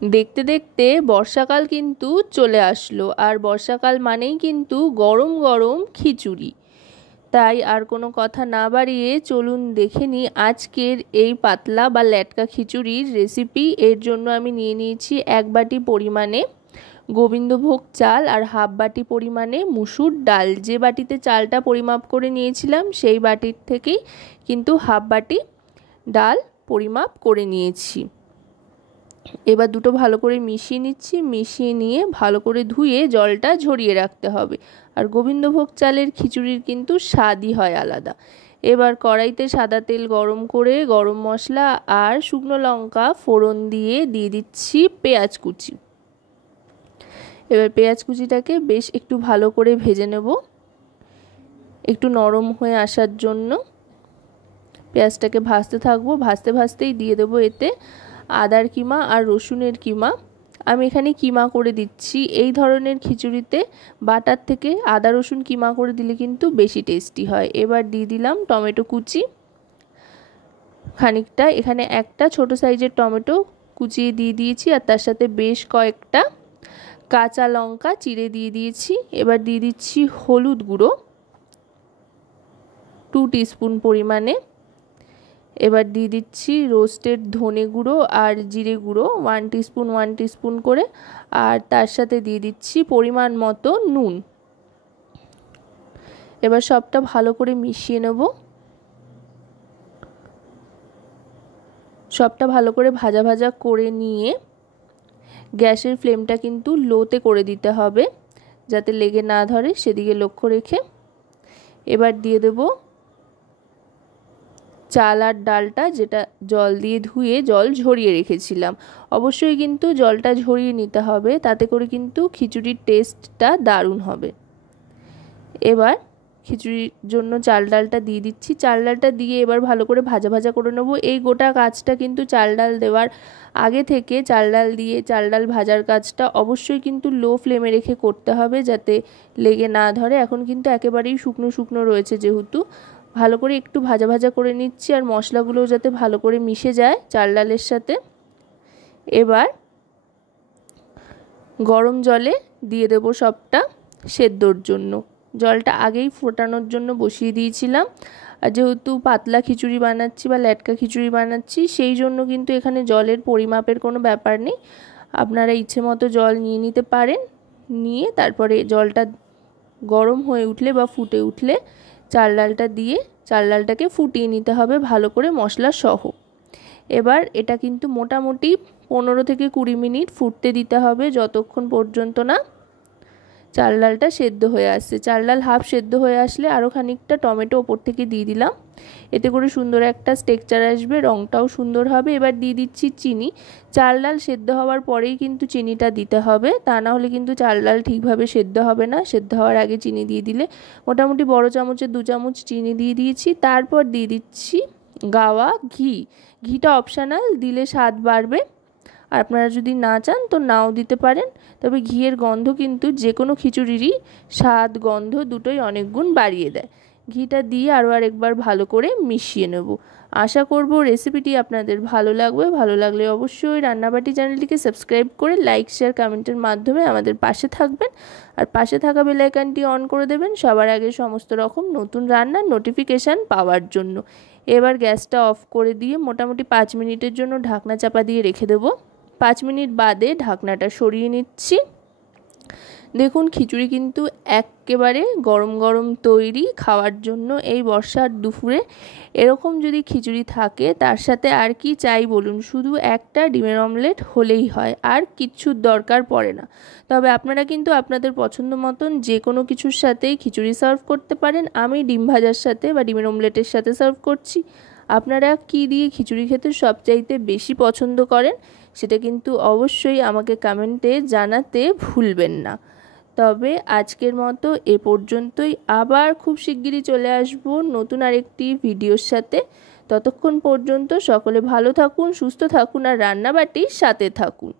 দেখতে দেখতে বর্ষাকাল কিন্তু চলে আসলো, আর বর্ষাকাল মানেই কিন্তু গরম গরম খিচুড়ি। তাই আর কোনো কথা না বাড়িয়ে চলুন দেখে নিই আজকের এই পাতলা বা ল্যাটকা খিচুড়ির রেসিপি। এর জন্য আমি নিয়ে নিয়েছি 1 বাটি পরিমাণে গোবিন্দভোগ চাল আর হাফ বাটি পরিমাণে মুসুর ডাল। যে বাটিতে চালটা পরিমাপ করে নিয়েছিলাম সেই বাটির থেকেই কিন্তু হাফ বাটি ডাল পরিমাপ করে নিয়েছি। এবার দুটো ভালো করে মিশিয়ে নিচ্ছি। মিশিয়ে নিয়ে ভালো করে ধুয়ে জলটা ঝরিয়ে রাখতে হবে। আর গোবিন্দভোগ চালের খিচুড়ির কিন্তু স্বাদই হয় আলাদা। এবার কড়াইতে সাদা তেল গরম করে গরম মশলা আর শুকনো লঙ্কা ফোড়ন দিয়ে দিচ্ছি পেঁয়াজ কুচি। এবার পেঁয়াজ কুচিটাকে বেশ একটু ভালো করে ভেজে নেব, একটু নরম হয়ে আসার জন্য পেঁয়াজটাকে ভাজতে থাকবো। ভাজতে ভাজতেই দিয়ে দেবো এতে আদার কিমা আর রসুনের কিমা। আমি এখানে কিমা করে দিচ্ছি। এই ধরনের খিচুড়িতে বাটার থেকে আদা রসুন কিমা করে দিলে কিন্তু বেশি টেস্টি হয়। এবার দিয়ে দিলাম টমেটো কুচি খানিকটা। এখানে একটা ছোট সাইজের টমেটো কুচিয়ে দিয়ে দিয়েছি, আর তার সাথে বেশ কয়েকটা কাঁচা লঙ্কা চিড়ে দিয়ে দিয়েছি। এবার দিয়ে দিচ্ছি হলুদ গুঁড়ো 2 টিস্পুন পরিমাণে। এবার দিয়ে দিচ্ছি রোস্টেড ধনে গুঁড়ো আর জিরে গুঁড়ো 1 টিস্পুন করে, আর তার সাথে দিয়ে দিচ্ছি পরিমাণ মতো নুন। এবার সবটা ভালো করে মিশিয়ে নেব। সবটা ভালো করে ভাজা ভাজা করে নিয়ে গ্যাসের ফ্লেমটা কিন্তু লোতে করে দিতে হবে যাতে লেগে না ধরে, সেদিকে লক্ষ্য রেখে। এবার দিয়ে দেব চাল আর ডালটা, যেটা জল দিয়ে ধুয়ে জল ঝরিয়ে রেখেছিলাম। অবশ্যই কিন্তু জলটা ঝরিয়ে নিতে হবে, তাতে করে কিন্তু খিচুড়ির টেস্টটা দারুণ হবে। এবার খিচুড়ির জন্য চাল ডালটা দিয়ে দিচ্ছি। চাল ডালটা দিয়ে এবার ভালো করে ভাজা ভাজা করে নেব। এই গোটা কাজটা কিন্তু চাল ডাল দেওয়ার আগে থেকে চাল ডাল দিয়ে চাল ডাল ভাজার কাজটা অবশ্যই কিন্তু লো ফ্লেমে রেখে করতে হবে যাতে লেগে না ধরে। এখন কিন্তু একেবারেই শুকনো শুকনো রয়েছে, যেহেতু ভালো করে একটু ভাজা ভাজা করে নিচ্ছি, আর মশলাগুলোও যাতে ভালো করে মিশে যায় চাল ডালের সাথে। এবার গরম জলে দিয়ে দেব সবটা সেদ্ধর জন্য। জলটা আগেই ফোটানোর জন্য বসিয়ে দিয়েছিলাম, আর যেহেতু পাতলা খিচুড়ি বানাচ্ছি বা ল্যাটকা খিচুড়ি বানাচ্ছি সেই জন্য কিন্তু এখানে জলের পরিমাপের কোনো ব্যাপার নেই। আপনারা ইচ্ছে মতো জল নিয়ে নিতে পারেন। নিয়ে তারপরে জলটা গরম হয়ে উঠলে বা ফুটে উঠলে চাল ডালটা দিয়ে চাল ডালটাকে ফুটিয়ে নিতে হবে ভালো করে মশলা সহ। এবার এটা কিন্তু মোটামুটি 15 থেকে 20 মিনিট ফুটতে দিতে হবে, যতক্ষণ পর্যন্ত না চাল ডালটা সেদ্ধ হয়ে আসছে। চাল ডাল হাফ সেদ্ধ হয়ে আসলে আরও খানিকটা টমেটো ওপর থেকে দিয়ে দিলাম, এতে করে সুন্দর একটা টেক্সচার আসবে, রঙটাও সুন্দর হবে। এবার দিয়ে দিচ্ছি চিনি। চাল ডাল সেদ্ধ হওয়ার পরেই কিন্তু চিনিটা দিতে হবে, তা না হলে কিন্তু চাল ডাল ঠিকভাবে সেদ্ধ হবে না। সেদ্ধ হওয়ার আগে চিনি দিয়ে দিলে মোটামুটি বড় চামচের 2 চামচ চিনি দিয়ে দিয়েছি। তারপর দিয়ে দিচ্ছি গাওয়া ঘি। ঘিটা অপশানাল, দিলে স্বাদ বাড়বে, আর আপনারা যদি না চান তো নাও দিতে পারেন। তবে ঘিয়ের গন্ধ কিন্তু যে কোনো খিচুড়িরই স্বাদ গন্ধ দুটোই অনেক গুণ বাড়িয়ে দেয়। ঘিটা দিয়ে আরও আরেকবার ভালো করে মিশিয়ে নেব। আশা করব রেসিপিটি আপনাদের ভালো লাগবে। ভালো লাগলে অবশ্যই রান্নাবাটি চ্যানেলটিকে সাবস্ক্রাইব করে লাইক শেয়ার কমেন্টের মাধ্যমে আমাদের পাশে থাকবেন, আর পাশে থাকা বেল আইকনটি অন করে দেবেন সবার আগে সমস্ত রকম নতুন রান্নার নোটিফিকেশান পাওয়ার জন্য। এবার গ্যাসটা অফ করে দিয়ে মোটামুটি 5 মিনিটের জন্য ঢাকনা চাপা দিয়ে রেখে দেবো। 5 মিনিট বাদে ঢাকনাটা সরিয়ে নিচ্ছি। দেখুন খিচুড়ি কিন্তু একেবারে গরম গরম তৈরি খাওয়ার জন্য। এই বর্ষার দুপুরে এরকম যদি খিচুড়ি থাকে তার সাথে আর কি চাই বলুন, শুধু একটা ডিমের অমলেট হলেই হয়, আর কিচ্ছুর দরকার পড়ে না। তবে আপনারা কিন্তু আপনাদের পছন্দ মতন যে কোনো কিছুর সাথেই খিচুড়ি সার্ভ করতে পারেন। আমি ডিম ভাজার সাথে বা ডিমের অমলেটের সাথে সার্ভ করছি। আপনারা কি দিয়ে খিচুড়ি খেতে সবচাইতে বেশি পছন্দ করেন সেটা কিন্তু অবশ্যই আমাকে কমেন্টে জানাতে ভুলবেন না। তবে আজকের মতো এ পর্যন্তই। আবার খুব শিগগিরই চলে আসব নতুন আরেকটি ভিডিওর সাথে। ততক্ষণ পর্যন্ত সকলে ভালো থাকুন, সুস্থ থাকুন, আর রান্নাবাটির সাথে থাকুন।